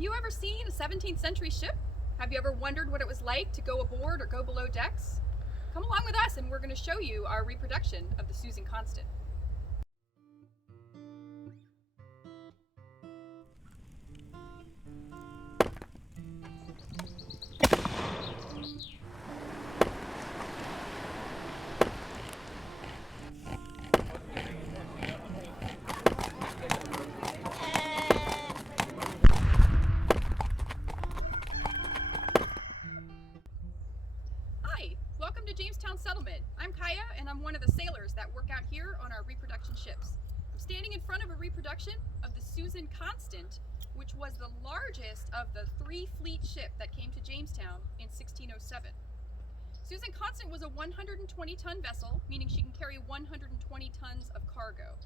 you ever seen a 17th century ship? Have you ever wondered what it was like to go aboard or go below decks? Come along with us and we're going to show you our reproduction of the Susan Constant. Welcome to Jamestown Settlement. I'm Kaia and I'm one of the sailors that work out here on our reproduction ships. I'm standing in front of a reproduction of the Susan Constant, which was the largest of the 3-fleet ship that came to Jamestown in 1607. Susan Constant was a 120-ton vessel, meaning she can carry 120 tons of cargo.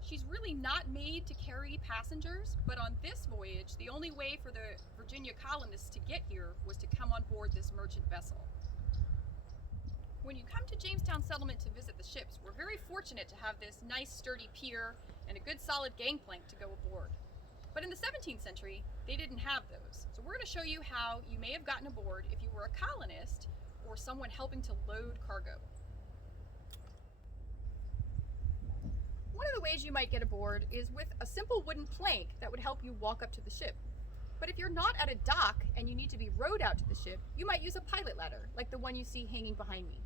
She's really not made to carry passengers, but on this voyage, the only way for the Virginia colonists to get here was to come on board this merchant vessel. When you come to Jamestown Settlement to visit the ships, we're very fortunate to have this nice sturdy pier and a good solid gangplank to go aboard. But in the 17th century, they didn't have those. So we're going to show you how you may have gotten aboard if you were a colonist or someone helping to load cargo. One of the ways you might get aboard is with a simple wooden plank that would help you walk up to the ship. But if you're not at a dock and you need to be rowed out to the ship, you might use a pilot ladder, like the one you see hanging behind me.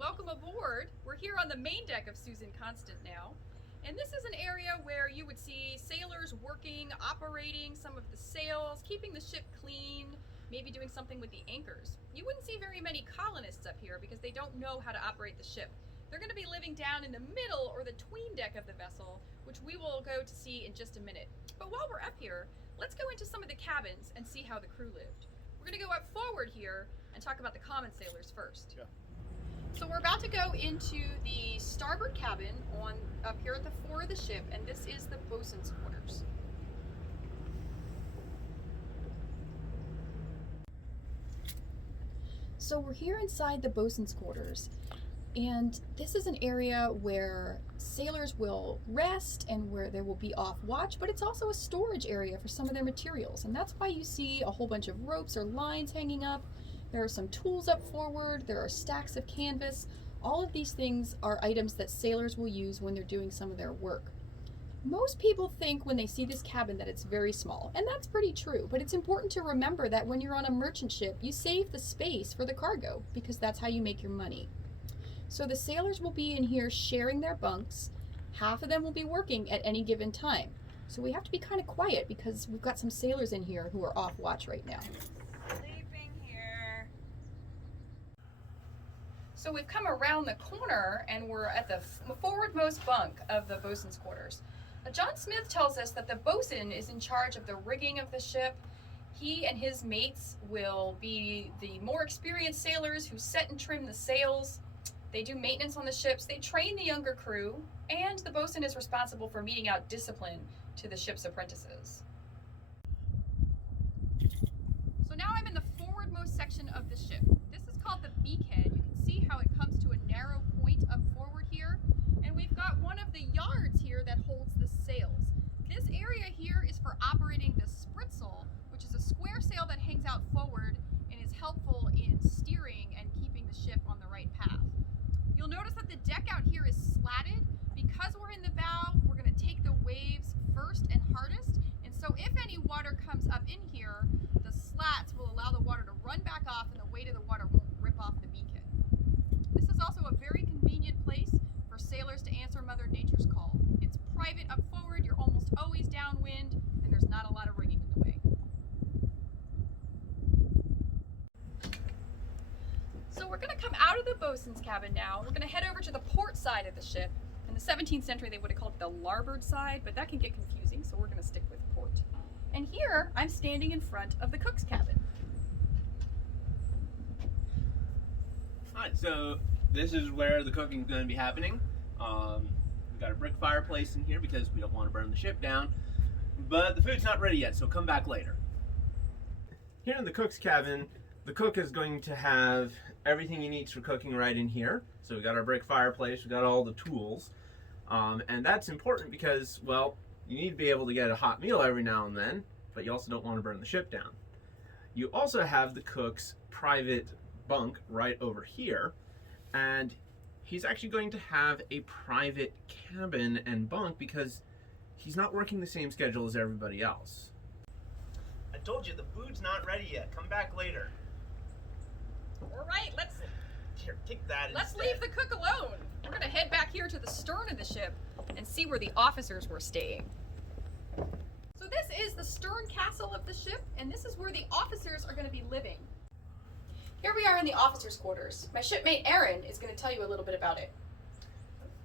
Welcome aboard. We're here on the main deck of Susan Constant now. And this is an area where you would see sailors working, operating some of the sails, keeping the ship clean, maybe doing something with the anchors. You wouldn't see very many colonists up here because they don't know how to operate the ship. They're going to be living down in the middle or the tween deck of the vessel, which we will go to see in just a minute. But while we're up here, let's go into some of the cabins and see how the crew lived. We're going to go up forward here and talk about the common sailors first. Yeah. So we're about to go into the starboard cabin up here at the fore of the ship, and this is the bosun's quarters. So we're here inside the bosun's quarters, and this is an area where sailors will rest and where there will be off watch, but it's also a storage area for some of their materials, and that's why you see a whole bunch of ropes or lines hanging up. There are some tools up forward, there are stacks of canvas. All of these things are items that sailors will use when they're doing some of their work. Most people think when they see this cabin that it's very small, and that's pretty true, but it's important to remember that when you're on a merchant ship, you save the space for the cargo because that's how you make your money. So the sailors will be in here sharing their bunks. Half of them will be working at any given time. So we have to be kind of quiet because we've got some sailors in here who are off watch right now. So we've come around the corner and we're at the forwardmost bunk of the bosun's quarters. John Smith tells us that the bosun is in charge of the rigging of the ship. He and his mates will be the more experienced sailors who set and trim the sails. They do maintenance on the ships, they train the younger crew, and the bosun is responsible for meting out discipline to the ship's apprentices. So now I'm in the forwardmost section of the ship. This is called the beacon. You can see how it comes to a narrow point up forward here, and we've got one of the yards here that holds the sails. This area here is for operating the spritsail, which is a square sail that hangs out forward and is helpful in steering and keeping the ship on the right path. You'll notice that the deck out here is slatted. Because we're in the bow, we're going to take the waves first and hardest, and so if any water comes up in here, the slats will allow the water to run back off and the weight of the water won't rip off the beacon. This is also a very convenient place for sailors to answer Mother Nature's call. It's private up forward, you're almost always downwind, and there's not a lot of rigging in the way. So we're going to come out of the bosun's cabin now. We're going to head over to the port side of the ship. In the 17th century, they would have called it the larboard side, but that can get confusing, so we're going to stick with port. And here, I'm standing in front of the cook's cabin. Alright, so this is where the cooking is going to be happening. We've got a brick fireplace in here because we don't want to burn the ship down, but the food's not ready yet, so come back later. Here in the cook's cabin, the cook is going to have everything he needs for cooking right in here. So we got our brick fireplace, we got all the tools, and that's important because, well, You need to be able to get a hot meal every now and then, but you also don't want to burn the ship down. You also have the cook's private bunk right over here, and he's actually going to have a private cabin and bunk because he's not working the same schedule as everybody else. I told you the food's not ready yet. Come back later. All right, Here, take that let's instead. leave the cook alone. We're gonna head back here to the stern of the ship and see where the officers were staying. So this is the stern castle of the ship, and this is where the officers are gonna be living. Here we are in the officers' quarters. My shipmate Aaron is gonna tell you a little bit about it.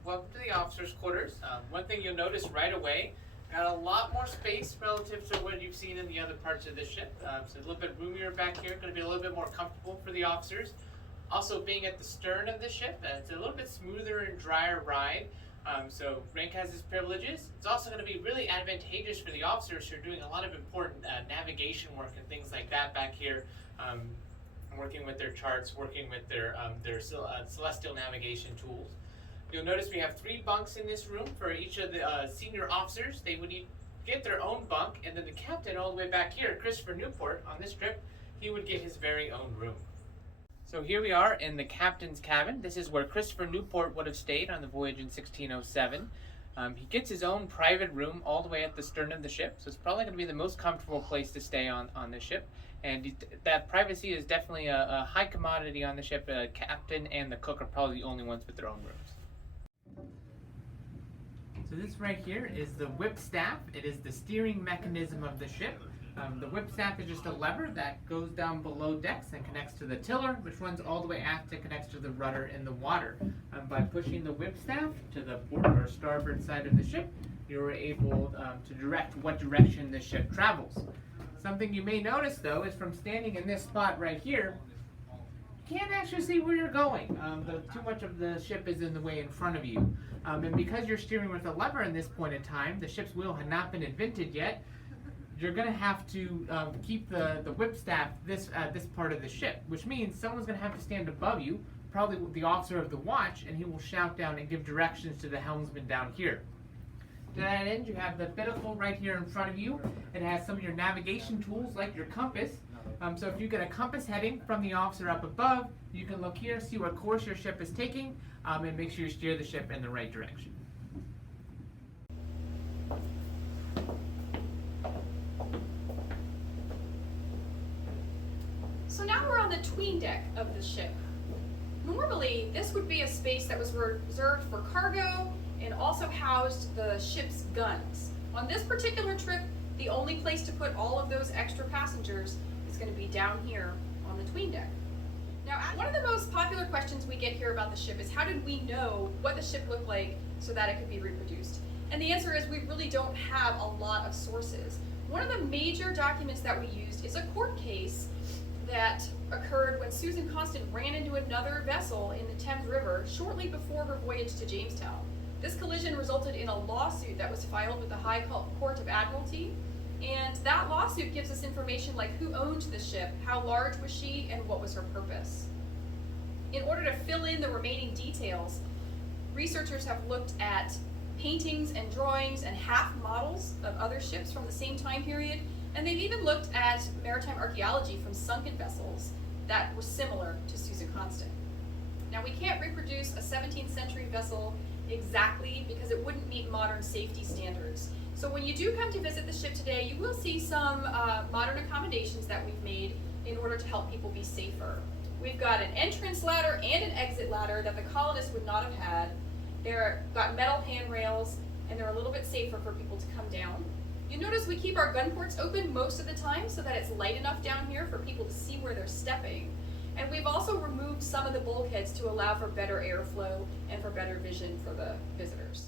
Welcome to the officers' quarters. One thing you'll notice right away, got a lot more space relative to what you've seen in the other parts of the ship. So a little bit roomier back here, going to be a little bit more comfortable for the officers. Also being at the stern of the ship, it's a little bit smoother and drier ride. So rank has its privileges. It's also going to be really advantageous for the officers who are doing a lot of important navigation work and things like that back here. Working with their charts, working with their celestial navigation tools. You'll notice we have 3 bunks in this room for each of the senior officers. They would get their own bunk, and then the captain all the way back here, Christopher Newport, on this trip, he would get his very own room. So here we are in the captain's cabin. This is where Christopher Newport would have stayed on the voyage in 1607. He gets his own private room all the way at the stern of the ship, so it's probably going to be the most comfortable place to stay on the ship. And that privacy is definitely a high commodity on the ship. The captain and the cook are probably the only ones with their own rooms. So this right here is the whip staff. It is the steering mechanism of the ship. The whip staff is just a lever that goes down below decks and connects to the tiller, which runs all the way aft and connects to the rudder in the water. By pushing the whip staff to the port or starboard side of the ship, you're able to direct what direction the ship travels. Something you may notice, though, is from standing in this spot right here, you can't actually see where you're going. Too much of the ship is in the way in front of you. And because you're steering with a lever in this point in time, the ship's wheel had not been invented yet, you're going to have to keep the whip staff this part of the ship, which means someone's going to have to stand above you, probably the officer of the watch, and he will shout down and give directions to the helmsman down here. To that end, you have the binnacle right here in front of you. It has some of your navigation tools like your compass. So if you get a compass heading from the officer up above, you can look here, see what course your ship is taking, and make sure you steer the ship in the right direction. So now we're on the tween deck of the ship. Normally, this would be a space that was reserved for cargo and also housed the ship's guns. On this particular trip, the only place to put all of those extra passengers is going to be down here on the tween deck. Now, one of the most popular questions we get here about the ship is how did we know what the ship looked like so that it could be reproduced? And the answer is we really don't have a lot of sources. One of the major documents that we used is a court case that occurred when Susan Constant ran into another vessel in the Thames River shortly before her voyage to Jamestown. This collision resulted in a lawsuit that was filed with the High Court of Admiralty, and that lawsuit gives us information like who owned the ship, how large was she, and what was her purpose. In order to fill in the remaining details, researchers have looked at paintings and drawings and half models of other ships from the same time period, and they've even looked at maritime archaeology from sunken vessels that were similar to Susan Constant. Now, we can't reproduce a 17th century vessel exactly because it wouldn't meet modern safety standards. So when you do come to visit the ship today, you will see some modern accommodations that we've made in order to help people be safer. We've got an entrance ladder and an exit ladder that the colonists would not have had. They've got metal handrails, and they're a little bit safer for people to come down. You notice we keep our gun ports open most of the time so that it's light enough down here for people to see where they're stepping. And we've also removed some of the bulkheads to allow for better airflow and for better vision for the visitors.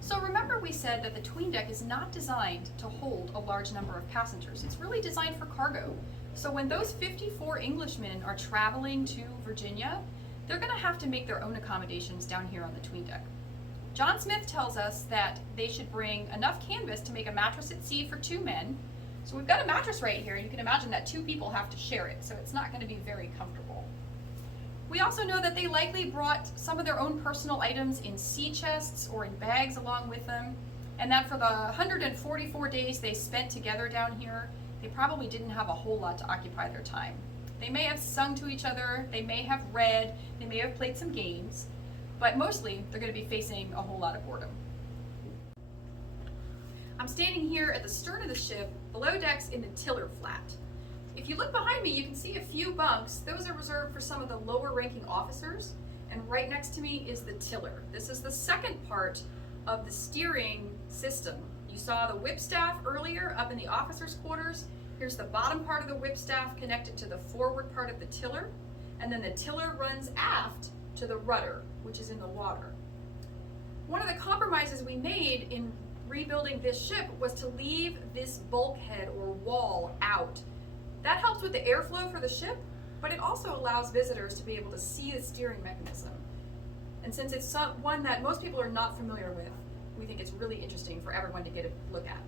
So remember we said that the tween deck is not designed to hold a large number of passengers. It's really designed for cargo. So when those 54 Englishmen are traveling to Virginia, they're going to have to make their own accommodations down here on the tween deck. John Smith tells us that they should bring enough canvas to make a mattress at sea for 2 men. So we've got a mattress right here, and you can imagine that 2 people have to share it, so it's not going to be very comfortable. We also know that they likely brought some of their own personal items in sea chests or in bags along with them. and that for the 144 days they spent together down here, they probably didn't have a whole lot to occupy their time. They may have sung to each other, they may have read, they may have played some games, but mostly they're going to be facing a whole lot of boredom. I'm standing here at the stern of the ship, below decks in the tiller flat. If you look behind me, you can see a few bunks. Those are reserved for some of the lower ranking officers, and right next to me is the tiller. This is the second part of the steering system. You saw the whipstaff earlier up in the officers' quarters. Here's the bottom part of the whipstaff connected to the forward part of the tiller, and then the tiller runs aft to the rudder, which is in the water. One of the compromises we made in rebuilding this ship was to leave this bulkhead or wall out. That helps with the airflow for the ship, but it also allows visitors to be able to see the steering mechanism. And since it's one that most people are not familiar with, we think it's really interesting for everyone to get a look at.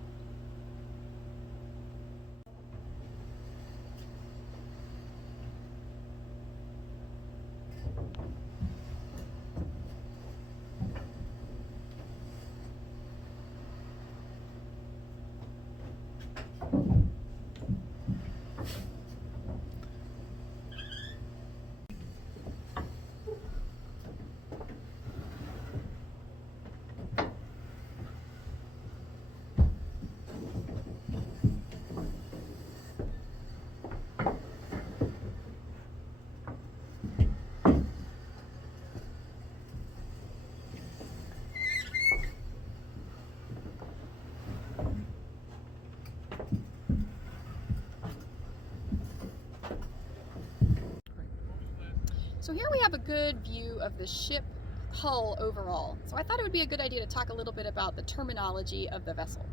So here we have a good view of the ship hull overall. So I thought it would be a good idea to talk a little bit about the terminology of the vessel.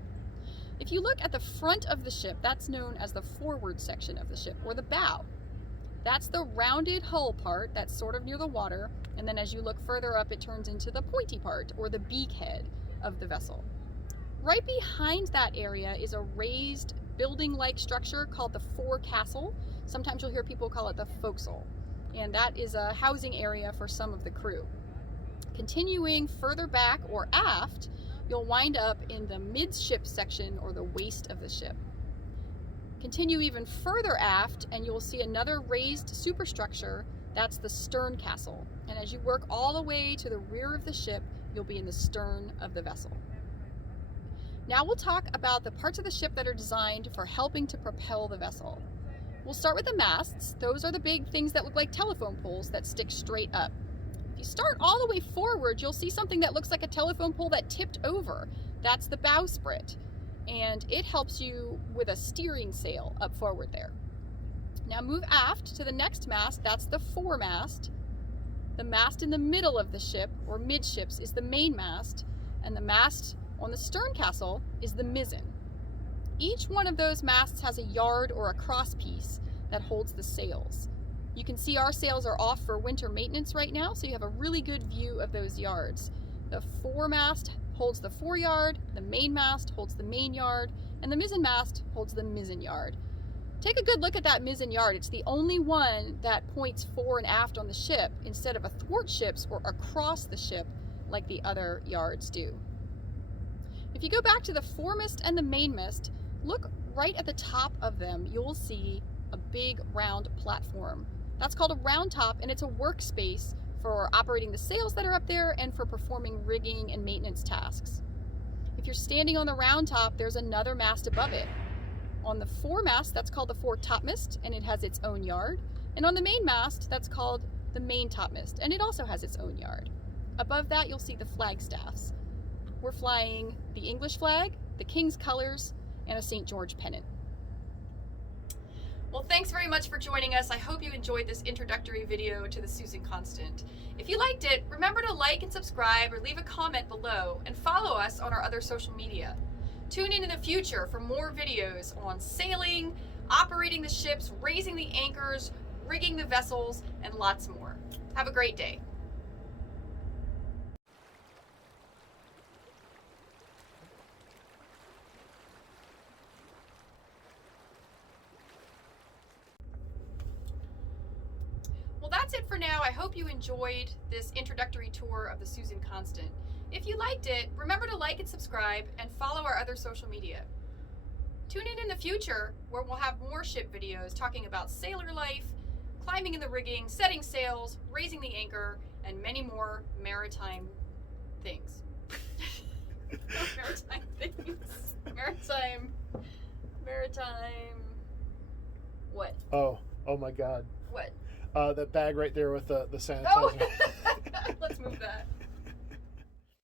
If you look at the front of the ship, that's known as the forward section of the ship, or the bow. That's the rounded hull part that's sort of near the water, and then as you look further up, it turns into the pointy part, or the beakhead of the vessel. Right behind that area is a raised building-like structure called the forecastle. Sometimes you'll hear people call it the forecastle. And that is a housing area for some of the crew. Continuing further back or aft, you'll wind up in the midship section or the waist of the ship. Continue even further aft and you'll see another raised superstructure, that's the stern castle. And as you work all the way to the rear of the ship, you'll be in the stern of the vessel. Now we'll talk about the parts of the ship that are designed for helping to propel the vessel. We'll start with the masts. Those are the big things that look like telephone poles that stick straight up. If you start all the way forward, you'll see something that looks like a telephone pole that tipped over. That's the bowsprit, and it helps you with a steering sail up forward there. Now move aft to the next mast, that's the foremast. The mast in the middle of the ship, or midships, is the main mast, and the mast on the stern castle is the mizzen. Each one of those masts has a yard or a crosspiece that holds the sails. You can see our sails are off for winter maintenance right now, so you have a really good view of those yards. The foremast holds the foreyard, the main mast holds the main yard, and the mizzen mast holds the mizzen yard. Take a good look at that mizzen yard. It's the only one that points fore and aft on the ship instead of athwartships or across the ship like the other yards do. If you go back to the foremast and the mainmast, look right at the top of them. You'll see a big round platform. That's called a round top, and it's a workspace for operating the sails that are up there and for performing rigging and maintenance tasks. If you're standing on the round top, there's another mast above it. On the foremast, that's called the foretopmast, and it has its own yard. And on the main mast, that's called the main topmast, and it also has its own yard. Above that, you'll see the flagstaffs. We're flying the English flag, the King's colors, and a St. George pennant. Well, thanks very much for joining us. I hope you enjoyed this introductory video to the Susan Constant. If you liked it, remember to like and subscribe or leave a comment below and follow us on our other social media. Tune in the future for more videos on sailing, operating the ships, raising the anchors, rigging the vessels, and lots more. Have a great day. Well, that's it for now. I hope you enjoyed this introductory tour of the Susan Constant. If you liked it, remember to like and subscribe and follow our other social media. Tune in the future where we'll have more ship videos talking about sailor life, climbing in the rigging, setting sails, raising the anchor, and many more maritime things. Maritime things. Maritime. What? Oh my God. What? That bag right there with the sanitizer. Oh! Let's move that.